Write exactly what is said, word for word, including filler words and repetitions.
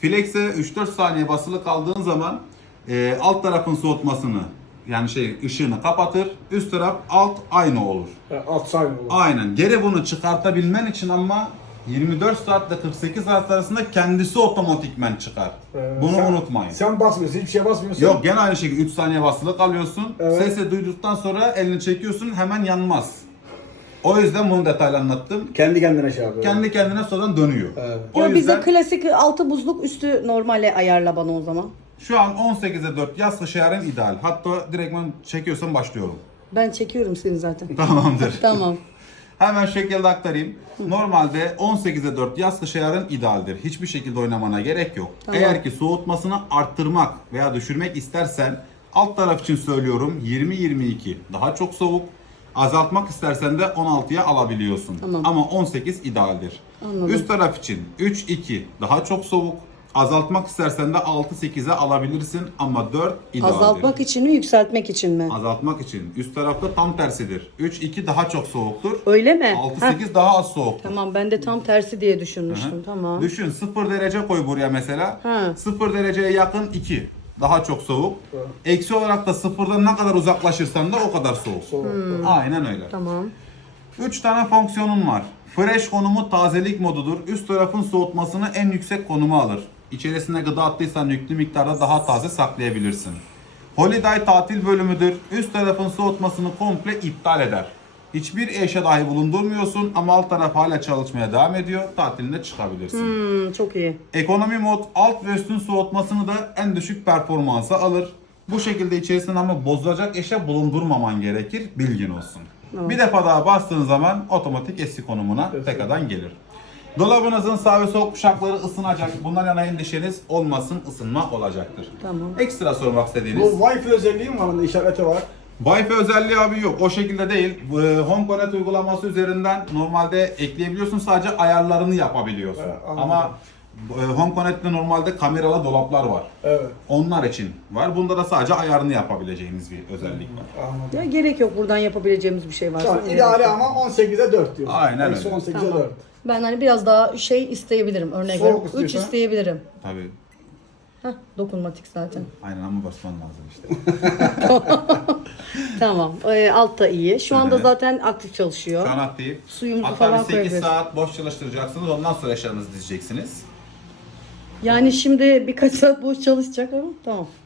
Flex'e üç dört saniye basılı kaldığın zaman e, alt tarafın soğutmasını yani şey ışığını kapatır. Üst taraf alt aynı olur. E, alt sayın olur. Aynen. Geri bunu çıkartabilmen için ama yirmi dört saatle kırk sekiz saat arasında kendisi otomatikmen çıkar. Ee, Bunu sen- unutmayın. Sen basmıyorsun, hiçbir şey basmıyorsun. Yok gene aynı şekilde üç saniye basılı kalıyorsun. Evet. Sesi duyduktan sonra elini çekiyorsun hemen yanmaz. O yüzden bunu detaylı anlattım. Kendi kendine şey yapıyor. Kendi kendine sonradan dönüyor. Evet. O Ya yüzden bize klasik altı buzluk üstü normale ayarla bana o zaman. şu an on sekize dört yaz kış ayarın ideal. Hatta direktman çekiyorsan başlıyorum. Ben çekiyorum seni zaten. Tamamdır. Tamam. Hemen şu şekilde aktarayım. Normalde on sekize dört yaz kış ayarın idealdir. Hiçbir şekilde oynamana gerek yok. Tamam. Eğer ki soğutmasını arttırmak veya düşürmek istersen alt taraf için söylüyorum yirmi yirmi iki daha çok soğuk. Azaltmak istersen de on altıya alabiliyorsun. Tamam. Ama on sekiz idealdir. Anladım. Üst taraf için üç iki daha çok soğuk. Azaltmak istersen de altı sekize alabilirsin ama dört idealdir. Azaltmak için mi, yükseltmek için mi? Azaltmak için. Üst tarafta tam tersidir. üç iki daha çok soğuktur. Öyle mi? altı Heh, sekiz daha az soğuktur. Tamam, ben de tam tersi diye düşünmüştüm. Hı hı. Tamam. Düşün sıfır derece koy buraya mesela. Ha. sıfır dereceye yakın iki. Daha çok soğuk. Evet. Eksi olarak da sıfırdan ne kadar uzaklaşırsan da o kadar soğuk. Soğuk. Aynen öyle. Tamam. üç tane fonksiyonun var. Fresh konumu tazelik modudur. Üst tarafın soğutmasını en yüksek konuma alır. İçerisine gıda attıysan yüklü miktarda daha taze saklayabilirsin. Holiday tatil bölümüdür. Üst tarafın soğutmasını komple iptal eder. Hiçbir eşya dahi bulundurmuyorsun ama alt taraf hala çalışmaya devam ediyor. Tatilinde çıkabilirsin. Hmm, çok iyi. Ekonomi mod alt ve üstün soğutmasını da en düşük performansa alır. Bu şekilde içerisinde ama bozulacak eşya bulundurmaman gerekir. Bilgin olsun. Evet. Bir defa daha bastığın zaman otomatik eski konumuna Evet. tekrardan gelir. Dolabınızın sağ ve sol kuşakları ısınacak. Bundan yana endişeniz olmasın, ısınma olacaktır. Tamam. Ekstra sormak Bu istediğiniz. Wi-Fi özelliği mi var? Onda işareti var. Wi-Fi özelliği abi yok. O şekilde değil. Ee, Home Connect uygulaması üzerinden normalde ekleyebiliyorsun. Sadece ayarlarını yapabiliyorsun. Evet, anladım. Ama e, Home Connect'te normalde kameralı dolaplar var. Evet. Onlar için var. Bunda da sadece ayarını yapabileceğiniz bir özellik var. Anladım. Ya gerek yok, buradan yapabileceğimiz bir şey varsa. Tamam, gerek ideali yok. ama on sekize dört diyor. Aynen Eksi öyle. on sekize Tamam. dört. Ben hani biraz daha şey isteyebilirim. Örnek Soğuk veriyorum. üç istiyorsan. isteyebilirim. Tabii. Heh, dokunmatik zaten. Aynen ama basman lazım işte. Tamam. Ee, alt da iyi. Şu anda Hı hı. zaten aktif çalışıyor. Şu an aktif. Suyumuzu Hatta falan bir sekiz koyabiliriz. saat boş çalıştıracaksınız. Ondan sonra eşyanızı dizeceksiniz. Yani şimdi birkaç saat boş çalışacak ama tamam.